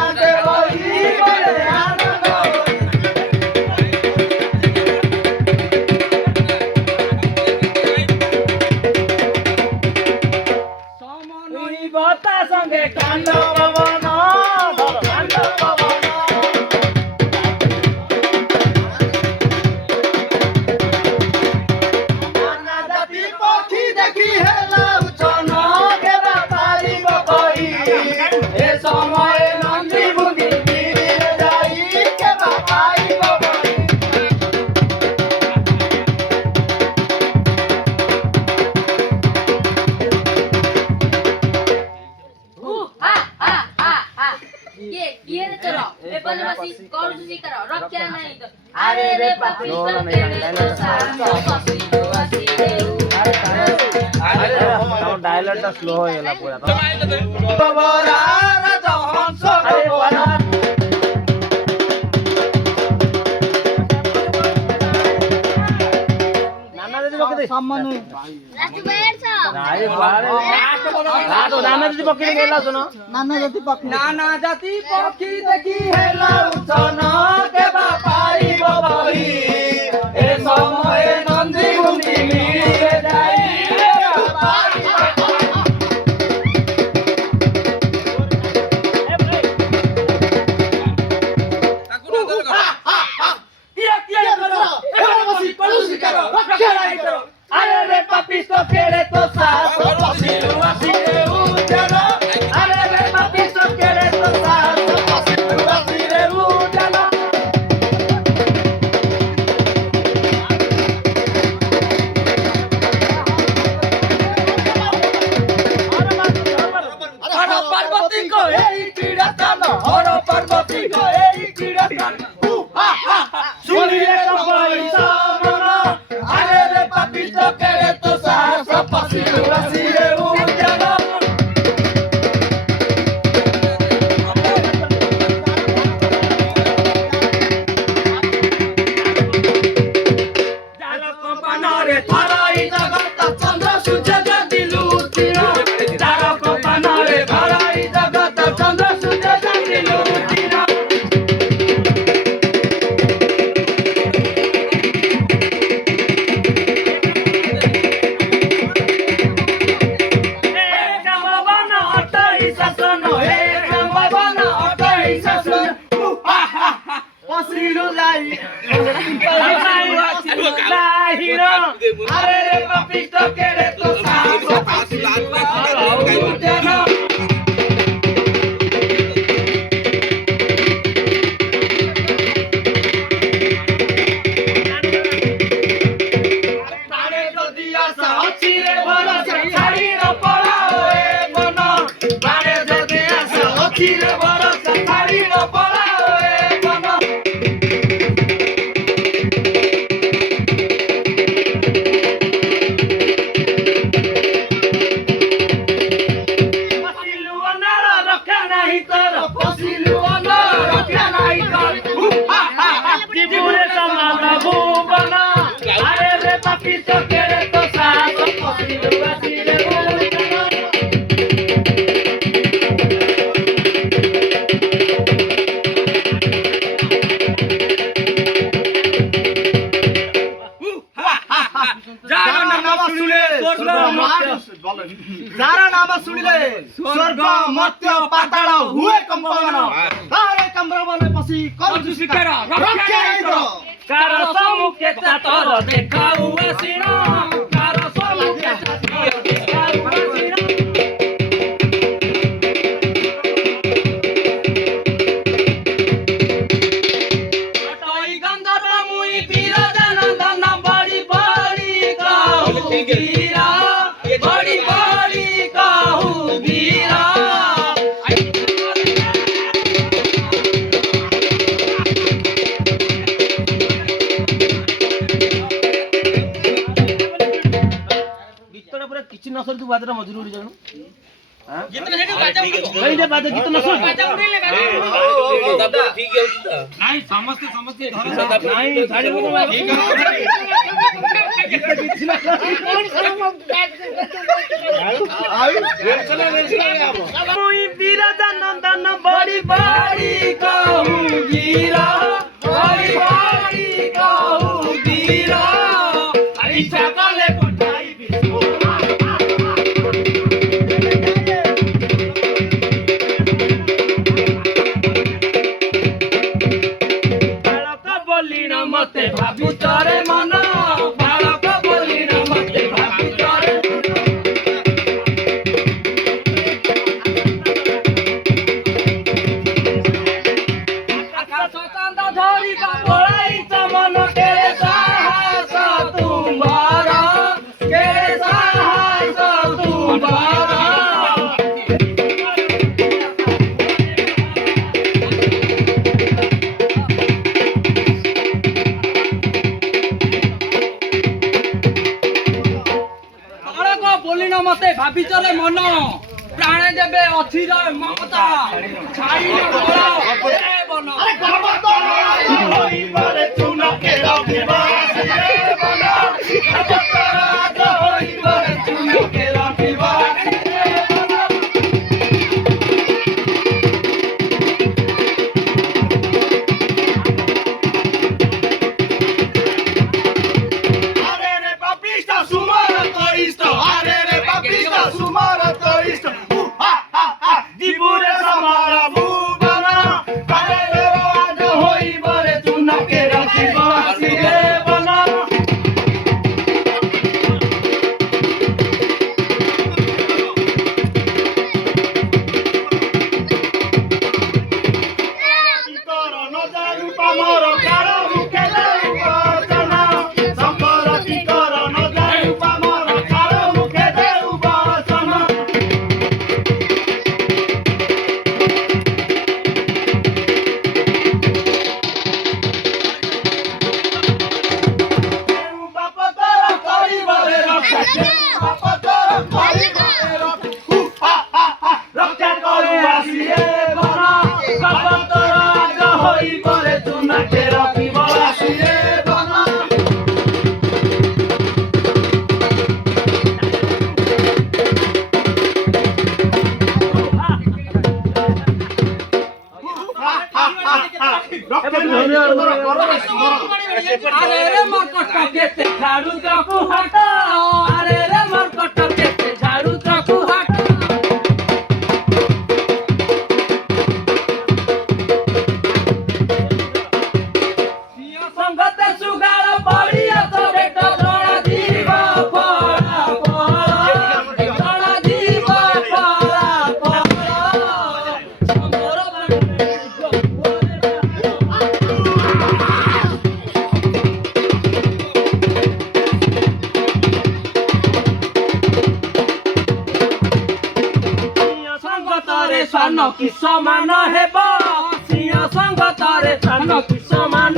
আগে বলি বলে আনন্দ সমনৈবতা সঙ্গে কাণ্ড পবন কাণ্ড পবন নানা জাতি পক্ষী দেখি হেলা উচ্চন কেবা পারিব কই এ সময়ে নন্দী বুদ্ধি ফিরিয়ে যাই কেবা পারিব কই ये चलो ए बनवासी कौन सी करो रक्षा नहीं तो अरे रे पापी तो तेरे साथ पसी वासी रे अरे डायलॉग स्लो हो गेला पूरा बबरा राजा हंस बबरा नाना दीदी पकड़ दे सम्मान लास्ट बैठ सा अरे बारे तो नाना दीदी पकड़ गेला सुनो नाना जाति पक्षी देखी हेला उच्चन केबा पारिब बही ए समय नंदी गुंडी मिले जाई केबा पारिब अरे रे पापिस्तो केरे तो सास पसिलु आसिरे उजाला अरे रे पापिस्तो केरे तो सास पसिलु आसिरे उजाला हर पार्वती को एई कीड़ा कान हर पार्वती को एई कीड़ा कान सुनिए तो पैसा मना अरे रे पापिस्तो केरे तो सास पसिलु आसिरे उजाला जाल कंपनारे धराई जगत चंद्र सूर्य जदि लुटिना जाल कंपनारे धराई जगत चंद्र सूर्य जदि लुटिना एक भवन अटई शासन एक भवन अटई शासन पसिलु लाई लाहिरो अरे रे पापिष्ट केरे तो सास पसिलु उजाला प्राणे যদি আশা ଅଛି রে ভরসা ছাড়ি ন পড়াও এ মন প্রাণে যদি আশা ଅଛି রে ভরসা ছাড়ি ন পড়াও এ মন পସିলু অনার রক্ষা নাই তোর পসিলু অনার রক্ষা নাই তোর জীবনে সমাজ ভুবন আরে রে পাপিষ্ট কেরে তো সাস পসিলু আসিরে উজালা যারা নাম শুনিলে স্বর্গ মর্ত্য পাতাল হুয়ে কম্পন আরে কম্পন পসি করুছি শিকার রক্ষা ইন্দ্র कार सम्मुखे चातर देखाऊ आसिन कार सम्मुखे चातर देखाऊ आसिन अटई गंधर्व मुई वीरजनंदन बड़ी बड़ी कहू वीरा बड़ी बड़ी कहू वीरा किछि नसर तू बाजरा मजूर उड़ी जानु हां गीत ने बाजा जे बाजा गीत नसर बाजा उड़ी ले दादा ठीक है नहीं समझते धर नहीं गाड़ी बोल ठीक है गीत किछि ना कौन शर्म आई चले आप मुई वीरजनंदन बड़ी बड़ी ପଛିରେ ମମତା ଛାଇ ବଳ ଏ ବନ ଆରେ ଗର୍ବତର ହୋଇବରେ ଚୁନକେ ରଖିବା ସିଏ ବନ ଗର୍ବତର ହୋଇବରେ ଚୁନକେ ରଖିବା আরে রে মরকট কেতে ঝাড়ু তাকু হাটা আরে রে মরকট কেতে ঝাড়ু তাকু হাটা সিয়া সংগতে সুগাল পড়িয়া তো বেট জড়া দিবা পড়া পড়া জড়া দিবা পড়া পড়া সমর ସଙ୍ଗତରେ ସାନ କି ସମାନ ହେବ ସିଂହ ସଙ୍ଗତରେ ସାନ କି ସମାନ